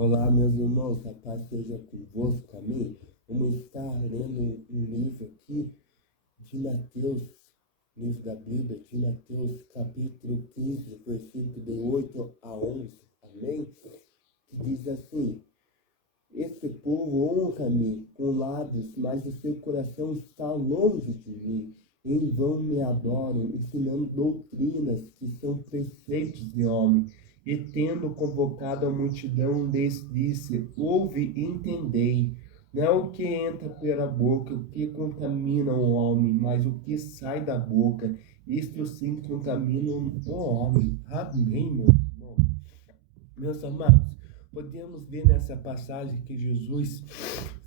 Olá, meus irmãos, a paz seja convosco, amém? Vamos estar lendo um livro aqui de Mateus, livro da Bíblia, de Mateus, capítulo 15, versículo de 8 a 11, amém? Que diz assim: Este povo honra-me com lábios, mas o seu coração está longe de mim. Em vão me adoram, ensinando doutrinas que são preceitos de homem. E tendo convocado a multidão, lhes disse: Ouve e entendei. Não é o que entra pela boca o que contamina o homem, mas o que sai da boca. Isto sim contamina o homem. Amém, meu irmão? Meus amados, podemos ver nessa passagem que Jesus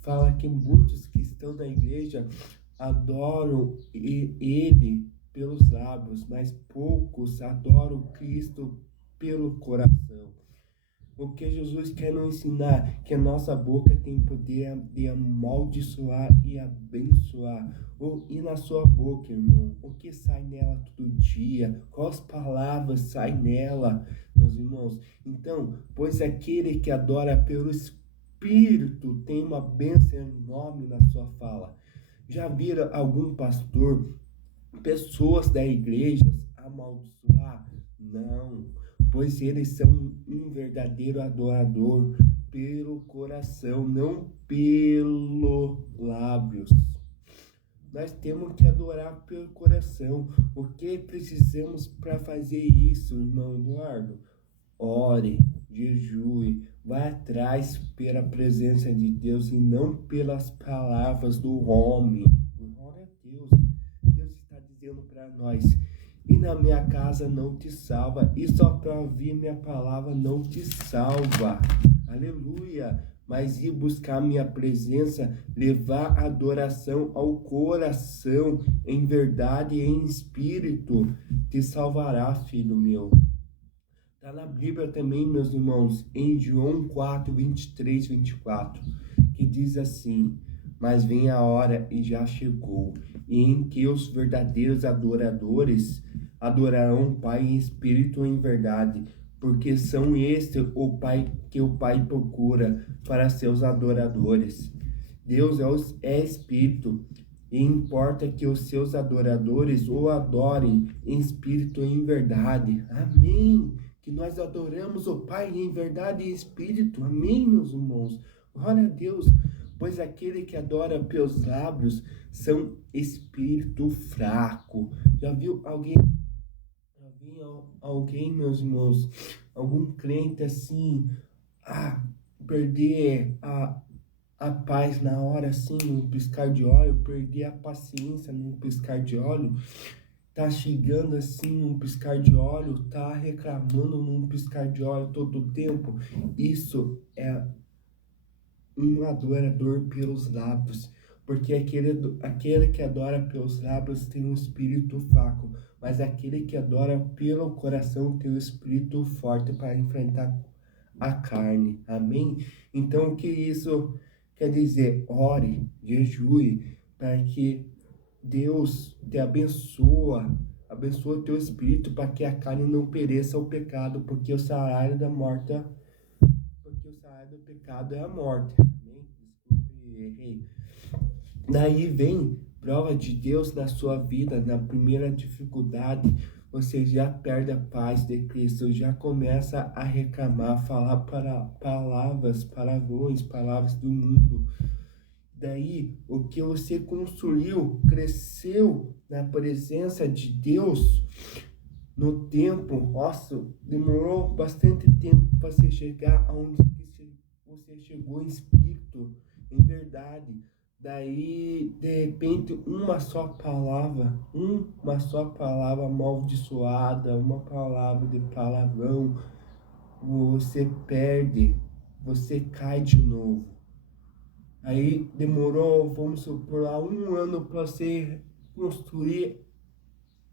fala que muitos que estão na igreja adoram Ele pelos lábios, mas poucos adoram Cristo pelo coração. O que Jesus quer nos ensinar? Que a nossa boca tem poder de amaldiçoar e abençoar. E na sua boca, irmão, o que sai nela todo dia? Quais palavras saem nela, meus irmãos? Então, pois aquele que adora pelo Espírito tem uma bênção enorme na sua fala. Já viram algum pastor, pessoas da igreja amaldiçoar? Não, pois eles são um verdadeiro adorador pelo coração, não pelo lábios. Nós temos que adorar pelo coração. O que precisamos para fazer isso, irmão Eduardo? Ore, jejue, vá atrás pela presença de Deus e não pelas palavras do homem. Glória a Deus. Deus está dizendo para nós: e na minha casa não te salva, e só para ouvir minha palavra não te salva. Aleluia. Mas ir buscar minha presença, levar adoração ao coração, em verdade e em espírito, te salvará, filho meu. Está na Bíblia também, meus irmãos, em João 4, 23, 24, que diz assim: Mas vem a hora e já chegou, em que os verdadeiros adoradores adorarão o Pai em espírito e em verdade, porque são este o Pai que o Pai procura para seus adoradores. Deus é espírito, e importa que os seus adoradores o adorem em espírito e em verdade. Amém. Que nós adoramos o Pai em verdade e espírito. Amém, meus irmãos? Glória a Deus. Pois aquele que adora pelos lábios são espírito fraco. Já viu alguém, meus irmãos, algum crente assim, perder a paz na hora, assim, num piscar de olho, perder a paciência num piscar de olho? Tá chegando assim num piscar de olho, tá reclamando num piscar de olho todo o tempo. Isso é um adorador pelos lábios, porque aquele que adora pelos lábios tem um espírito fraco, mas aquele que adora pelo coração tem um espírito forte para enfrentar a carne. Amém? Então, o que isso quer dizer? Ore, jejue, para que Deus te abençoa o teu espírito para que a carne não pereça ao pecado, porque o salário do pecado é a morte. Amém? Desculpe, errei. Daí vem prova de Deus na sua vida, na primeira dificuldade, você já perde a paz de Cristo, já começa a reclamar, falar para palavrões, palavras do mundo. Daí, o que você construiu, cresceu na presença de Deus no tempo, nossa, demorou bastante tempo para você chegar aonde você chegou em espírito, em verdade. Daí, de repente, uma só palavra amaldiçoada, uma palavra de palavrão, você perde, você cai de novo. Aí demorou, vamos supor lá, 1 ano para você construir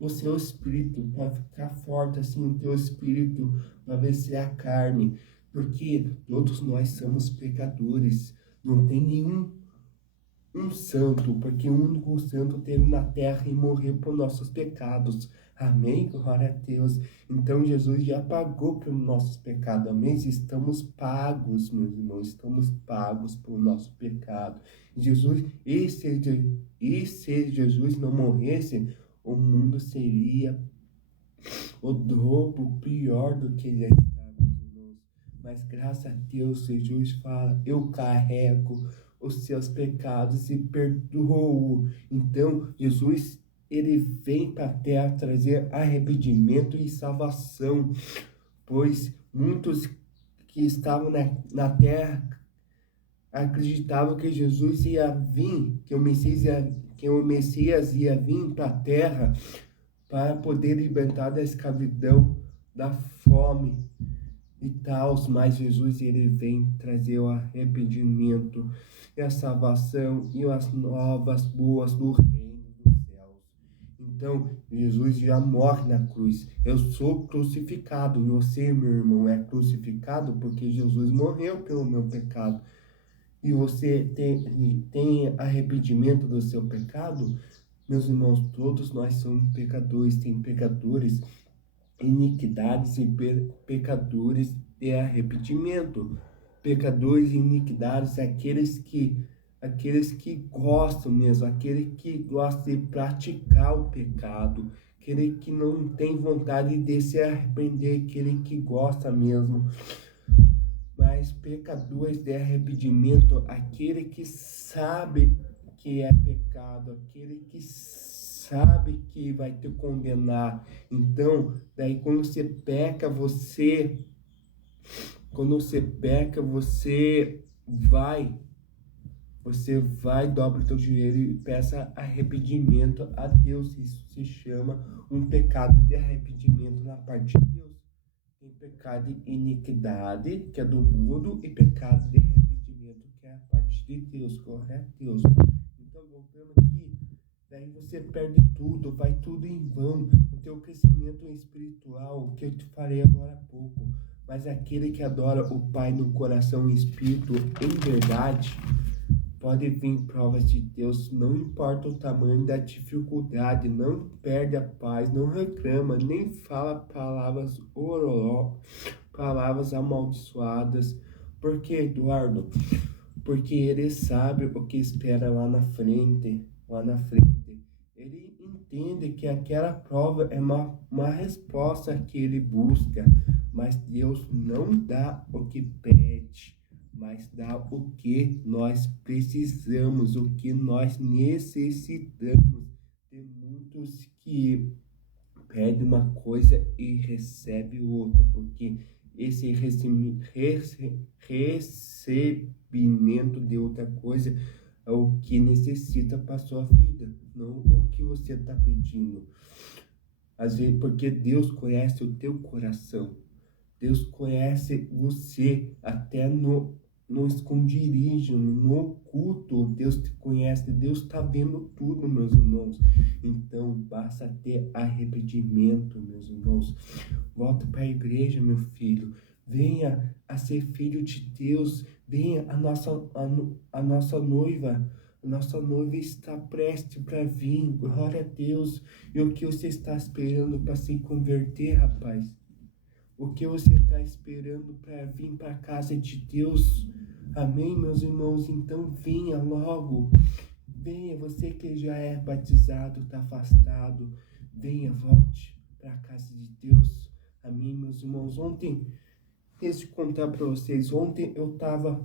o seu espírito, para ficar forte assim, o teu espírito, para vencer a carne. Porque todos nós somos pecadores. Não tem nenhum um santo, porque o único santo teve na terra e morreu por nossos pecados. Amém? Glória a Deus. Então Jesus já pagou pelos nossos pecados. Amém? Estamos pagos, meus irmãos, estamos pagos por nosso pecado. Jesus, e se Jesus não morresse, o mundo seria o dobro pior do que já está, meus irmãos. Mas graças a Deus, Jesus fala, eu carrego os seus pecados e perdoo. Então, Jesus, ele vem para a terra trazer arrependimento e salvação, pois muitos que estavam na terra acreditavam que Jesus ia vir, que o Messias ia vir para a terra para poder libertar da escravidão, da fome e tal, mas Jesus ele vem trazer o arrependimento e a salvação e as novas boas do reino dos céus. Então, Jesus já morre na cruz. Eu sou crucificado, você, meu irmão, é crucificado porque Jesus morreu pelo meu pecado. E você tem arrependimento do seu pecado? Meus irmãos, todos nós somos pecadores, tem pecadores, iniquidades e pecadores de arrependimento. Pecadores e iniquidades, aqueles que gostam mesmo, aquele que gosta de praticar o pecado, aquele que não tem vontade de se arrepender, aquele que gosta mesmo. Mas pecadores de arrependimento, aquele que sabe que é pecado, aquele que sabe que vai te condenar. Então, daí quando você peca, você dobra o teu joelho e peça arrependimento a Deus. Isso se chama um pecado de arrependimento na parte de Deus. Tem pecado de iniquidade, que é do mundo, e pecado de arrependimento, que é a parte de Deus, correto? Deus. Então, voltando aqui, daí você perde tudo, vai tudo em vão. O teu crescimento espiritual, que eu te falei agora há pouco, mas aquele que adora o Pai no coração e espírito, em verdade, pode vir provas de Deus, não importa o tamanho da dificuldade, não perde a paz, não reclama, nem fala palavras amaldiçoadas. Por que, Eduardo? Porque ele sabe o que espera lá na frente. Ele entende que aquela prova é uma resposta que ele busca, mas Deus não dá o que pede, mas dá o que nós precisamos, o que nós necessitamos. Tem muitos que pedem uma coisa e recebem outra, porque esse recebimento de outra coisa é o que necessita para a sua vida, não o que você está pedindo. Às vezes, porque Deus conhece o teu coração. Deus conhece você até no esconderijo, no oculto. Deus te conhece, Deus está vendo tudo, meus irmãos. Então, basta ter arrependimento, meus irmãos. Volta para a igreja, meu filho. Venha a ser filho de Deus. Venha a nossa noiva. A nossa noiva está prestes para vir. Glória a Deus. E o que você está esperando para se converter, rapaz? O que você está esperando para vir para a casa de Deus? Amém, meus irmãos? Então venha logo. Venha, você que já é batizado, está afastado. Venha, volte para a casa de Deus. Amém, meus irmãos? Ontem, deixa eu contar para vocês. Ontem eu estava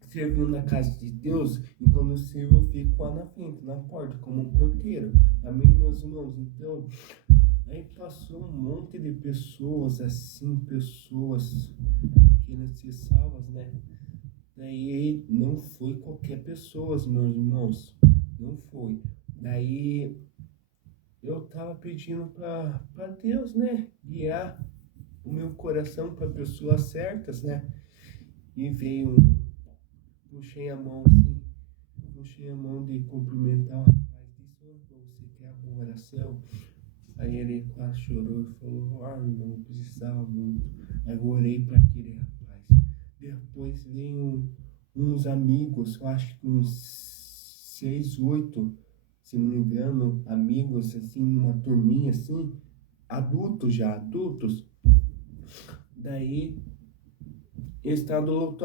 servindo na casa de Deus. E quando eu sirvo, eu fico lá na frente, na porta, como um porteiro. Amém, meus irmãos? Então, aí passou um monte de pessoas, assim, pessoas querendo ser salvas, né? Daí não foi qualquer pessoa, meus irmãos, não foi. Daí eu tava pedindo para Deus, né? Guiar o meu coração para pessoas certas, né? E veio, puxei a mão de cumprimentar o rapaz, disse, você quer uma oração? Aí ele quase chorou e falou, irmão, precisava muito. Aí eu orei para aquele rapaz. Depois veio uns amigos, eu acho que uns 6, 8, se não me engano, amigos, assim, numa turminha, assim, adultos já, adultos. Daí, eles estavam